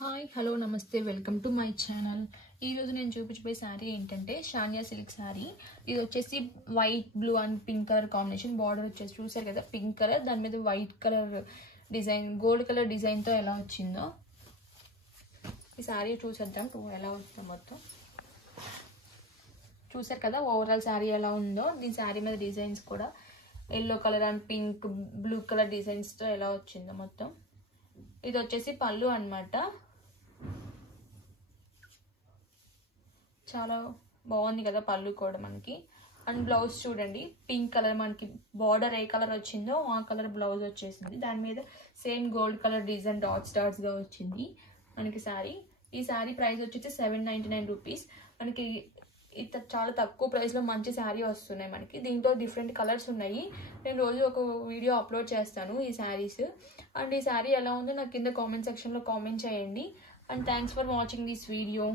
Hi hello నమస్తే welcome to my channel. ఈరోజు నేను చూపించబోయే శారీ ఏంటంటే షానియా సిల్క్ శారీ. ఇది వచ్చేసి white blue and pink colour combination. Border వచ్చేసి చూసారు కదా పింక్ కలర్, దాని మీద white colour design, gold colour డిజైన్తో ఎలా వచ్చిందో ఈ శారీ చూసేద్దాం. ఎలా వస్తుందో మొత్తం చూసారు కదా. ఓవరాల్ శారీ ఎలా ఉందో, దీని శారీ మీద డిజైన్స్ కూడా yellow colour and pink blue colour డిజైన్స్తో ఎలా వచ్చిందో మొత్తం. ఇది వచ్చేసి పళ్ళు అన్నమాట. చాలా బాగుంది కదా పళ్ళు కూడా మనకి. అండ్ బ్లౌజ్ చూడండి, పింక్ కలర్, మనకి బార్డర్ ఏ కలర్ వచ్చిందో ఆ కలర్ బ్లౌజ్ వచ్చేసింది. దాని మీద సేమ్ గోల్డ్ కలర్ డిజైన్ డాట్స్గా వచ్చింది మనకి శారీ. ఈ శారీ ప్రైస్ వచ్చేసి 799 రూపీస్. మనకి చాలా తక్కువ ప్రైస్లో మంచి శారీ వస్తున్నాయి మనకి. దీంట్లో డిఫరెంట్ కలర్స్ ఉన్నాయి. నేను రోజు ఒక వీడియో అప్లోడ్ చేస్తాను ఈ శారీస్. అండ్ ఈ శారీ ఎలా ఉందో నాకు కింద కామెంట్ సెక్షన్లో కామెంట్ చేయండి. And thanks for watching this video.